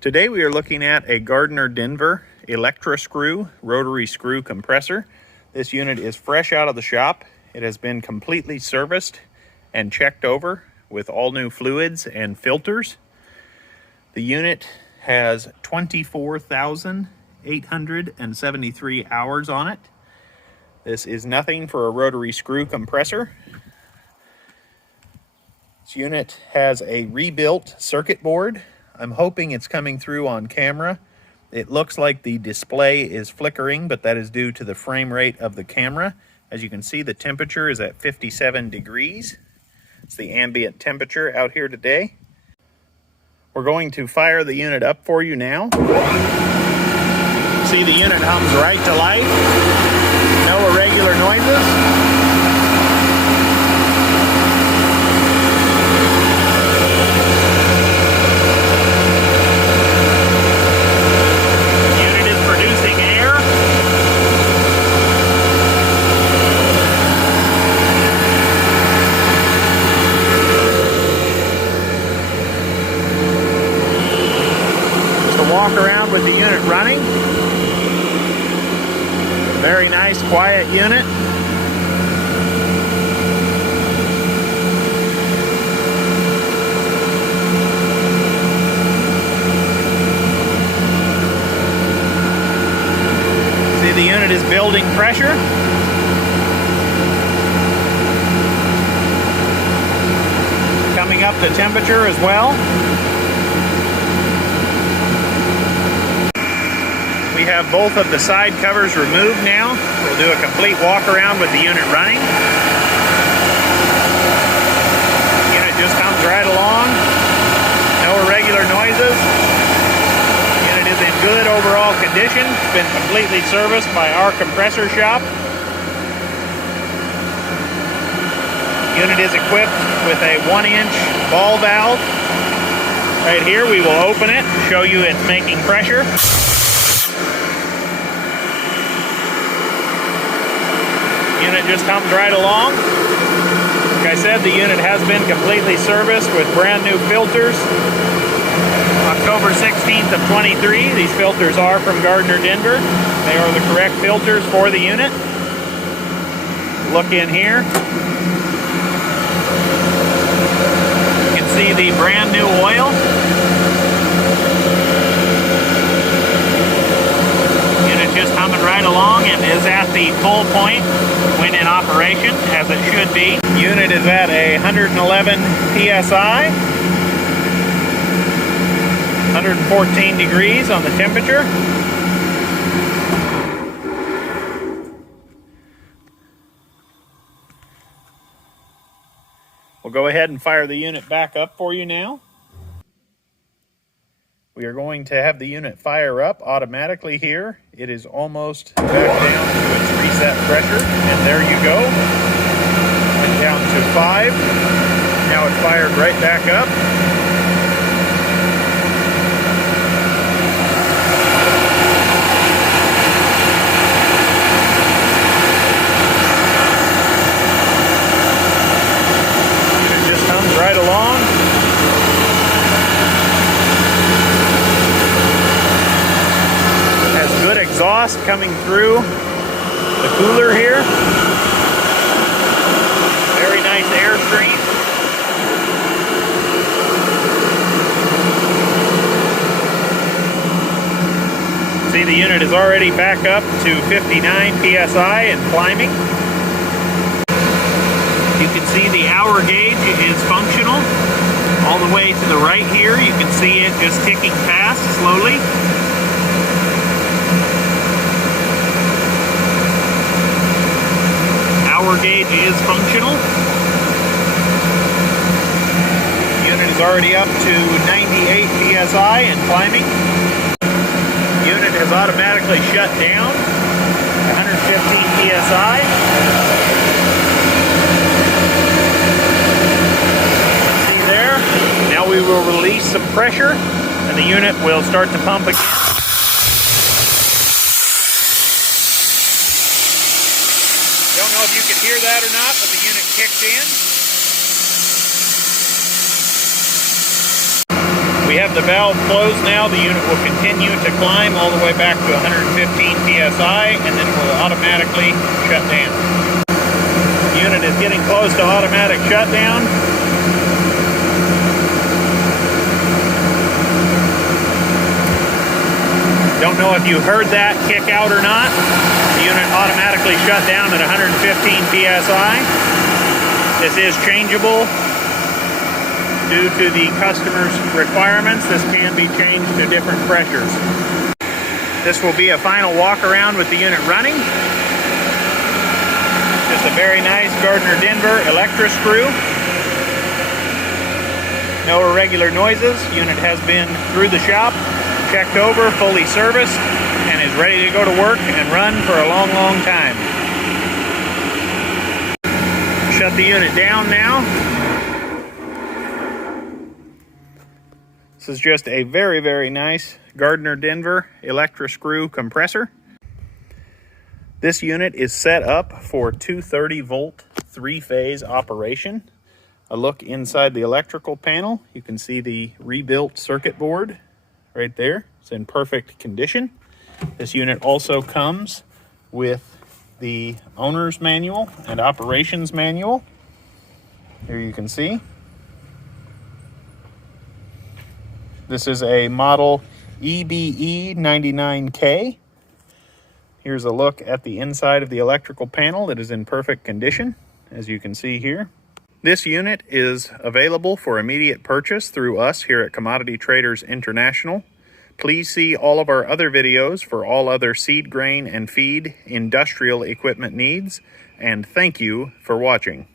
Today we are looking at a Gardner Denver Electra Screw rotary screw compressor. This unit is fresh out of the shop. It has been completely serviced and checked over with all new fluids and filters. The unit has 24,873 hours on it. This is nothing for a rotary screw compressor. This unit has a rebuilt circuit board. I'm hoping it's coming through on camera. It looks like the display is flickering, but that is due to the frame rate of the camera. As you can see, the temperature is at 57 degrees. It's the ambient temperature out here today. We're going to fire the unit up for you now. See, the unit hums right to life. No irregular noises. Walk around with the unit running. Very nice, quiet unit. See, the unit is building pressure. Coming up to temperature as well. We have both of the side covers removed now. We'll do a complete walk around with the unit running. The unit just comes right along. No irregular noises. The unit is in good overall condition. It's been completely serviced by our compressor shop. The unit is equipped with a 1-inch ball valve. Right here, we will open it, show you it's making pressure. Unit just comes right along. Like I said, the unit has been completely serviced with brand new filters. October 16th of 23. These filters are from Gardner Denver. They are the correct filters for the unit. Look in here. You can see the brand new oil. Unit just humming right along and is at the full point when in operation, as it should be. Unit is at 111 psi, 114 degrees on the temperature. We'll go ahead and fire the unit back up for you now. We are going to have the unit fire up automatically here. It is almost back down to its reset pressure, and there you go. Went down to 5. Now it's fired right back up. It just comes right along. Good exhaust coming through the cooler here. Very nice airstream. See, the unit is already back up to 59 psi and climbing. You can see the hour gauge is functional. All the way to the right here, you can see it just ticking past slowly. Hour gauge is functional. Unit is already up to 98 psi and climbing. Unit has automatically shut down, 115 psi. See there? Now we will release some pressure and the unit will start to pump again. Don't know if you can hear that or not, but the unit kicked in. We We have the valve closed now. The unit will continue to climb all the way back to 115 psi, and then will automatically shut down. The unit is getting close to automatic shutdown. Don't know if you heard that kick out or not. The unit automatically shut down at 115 psi. This is changeable due to the customer's requirements. This can be changed to different pressures. This will be a final walk around with the unit running. Just a very nice Gardner Denver electro screw. No irregular noises. Unit has been through the shop, checked over, fully serviced, and is ready to go to work and run for a long, long time. Shut the unit down now. This is just a very, very nice Gardner Denver electro screw compressor. This unit is set up for 230 volt, 3-phase operation. A look inside the electrical panel. You can see the rebuilt circuit board right there. It's in perfect condition. This unit also comes with the owner's manual and operations manual. Here you can see. This is a model EBE99K. Here's a look at the inside of the electrical panel. It is in perfect condition, as you can see here. This unit is available for immediate purchase through us here at Commodity Traders International. Please see all of our other videos for all other seed, grain, and feed industrial equipment needs, and thank you for watching.